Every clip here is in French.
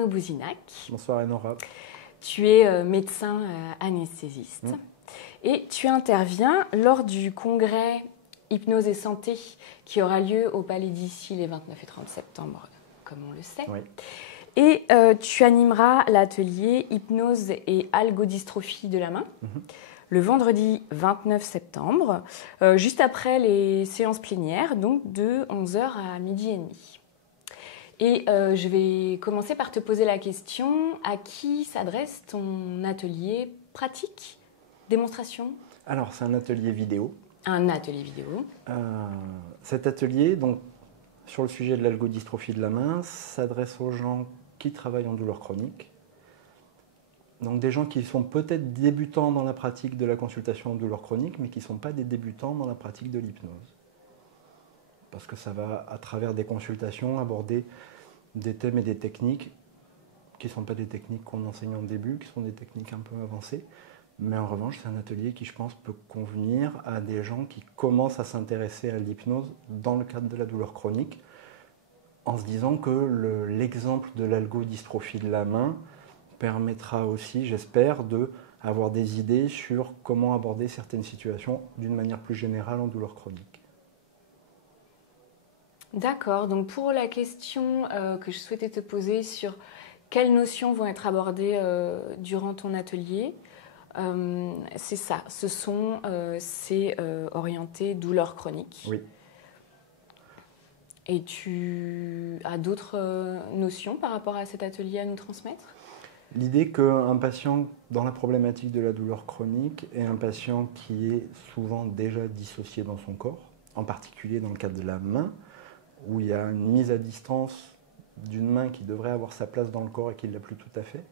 Arnaud Bouzinac. Bonsoir Enora. Tu es médecin anesthésiste et tu interviens lors du congrès Hypnose et Santé qui aura lieu au Palais d'Issy les 29 et 30 septembre, comme on le sait. Oui. Et tu animeras l'atelier Hypnose et algodystrophie de la main le vendredi 29 septembre, juste après les séances plénières, donc de 11h à midi et demi. Et je vais commencer par te poser la question, à qui s'adresse ton atelier pratique, démonstration? Alors, c'est un atelier vidéo. Un atelier vidéo. Cet atelier, donc, sur le sujet de l'algodystrophie de la main, s'adresse aux gens qui travaillent en douleur chronique. Donc des gens qui sont peut-être débutants dans la pratique de la consultation en douleur chronique, mais qui ne sont pas des débutants dans la pratique de l'hypnose. Parce que ça va, à travers des consultations, aborder des thèmes et des techniques qui ne sont pas des techniques qu'on enseigne en début, qui sont des techniques un peu avancées. Mais en revanche, c'est un atelier qui, je pense, peut convenir à des gens qui commencent à s'intéresser à l'hypnose dans le cadre de la douleur chronique, en se disant que l'exemple de l'algodystrophie de la main permettra aussi, j'espère, d'avoir des idées sur comment aborder certaines situations d'une manière plus générale en douleur chronique. D'accord, donc pour la question que je souhaitais te poser sur quelles notions vont être abordées durant ton atelier, c'est ça, c'est orienté douleur chronique. Oui. Et tu as d'autres notions par rapport à cet atelier à nous transmettre ? L'idée qu'un patient dans la problématique de la douleur chronique est un patient qui est souvent déjà dissocié dans son corps, en particulier dans le cadre de la main, où il y a une mise à distance d'une main qui devrait avoir sa place dans le corps et qui ne l'a plus tout à fait,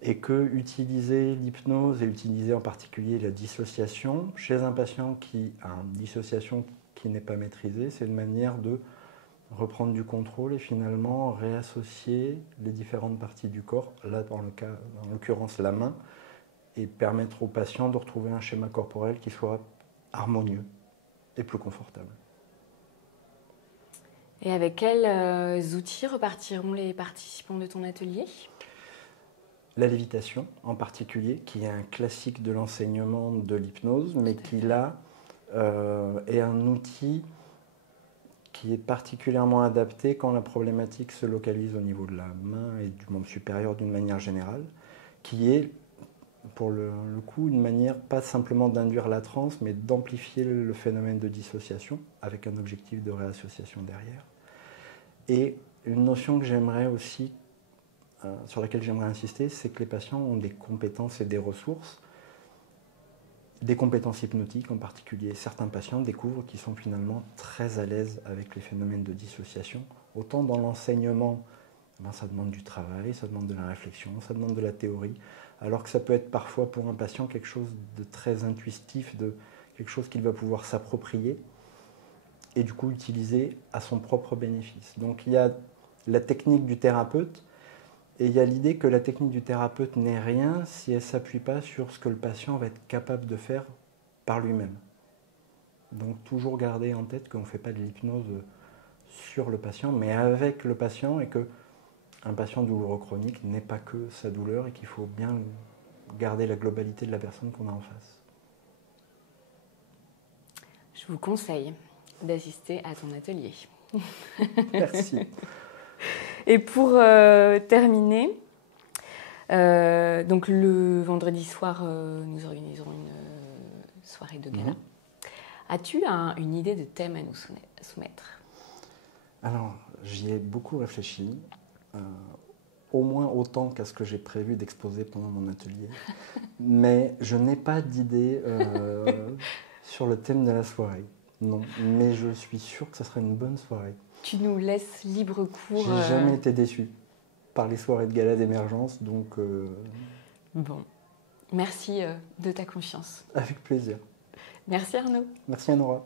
et que utiliser l'hypnose et utiliser en particulier la dissociation chez un patient qui a une dissociation qui n'est pas maîtrisée, c'est une manière de reprendre du contrôle et finalement réassocier les différentes parties du corps, là en l'occurrence la main, et permettre au patient de retrouver un schéma corporel qui soit harmonieux et plus confortable. Et avec quels outils repartiront les participants de ton atelier ? La lévitation en particulier, qui est un classique de l'enseignement de l'hypnose, mais qui là est un outil qui est particulièrement adapté quand la problématique se localise au niveau de la main et du membre supérieur d'une manière générale, qui est pour le coup une manière pas simplement d'induire la transe, mais d'amplifier le phénomène de dissociation avec un objectif de réassociation derrière. Et une notion que j'aimerais aussi, sur laquelle j'aimerais insister, c'est que les patients ont des compétences et des ressources, des compétences hypnotiques en particulier. Certains patients découvrent qu'ils sont finalement très à l'aise avec les phénomènes de dissociation. Autant dans l'enseignement, ça demande du travail, ça demande de la réflexion, ça demande de la théorie, alors que ça peut être parfois pour un patient quelque chose de très intuitif, de quelque chose qu'il va pouvoir s'approprier et du coup utiliser à son propre bénéfice. Donc il y a la technique du thérapeute, et il y a l'idée que la technique du thérapeute n'est rien si elle ne s'appuie pas sur ce que le patient va être capable de faire par lui-même. Donc toujours garder en tête qu'on ne fait pas de l'hypnose sur le patient, mais avec le patient, et qu'un patient douloureux chronique n'est pas que sa douleur et qu'il faut bien garder la globalité de la personne qu'on a en face. Je vous conseille d'assister à ton atelier. Merci. Et pour terminer, donc le vendredi soir, nous organiserons une soirée de gala. As-tu une idée de thème à nous soumettre ? Alors, j'y ai beaucoup réfléchi, au moins autant qu'à ce que j'ai prévu d'exposer pendant mon atelier, mais je n'ai pas d'idée sur le thème de la soirée. Non, mais je suis sûr que ça sera une bonne soirée. Tu nous laisses libre cours. J'ai jamais été déçu par les soirées de gala d'émergence, donc... Bon, merci de ta confiance. Avec plaisir. Merci Arnaud. Merci Enora.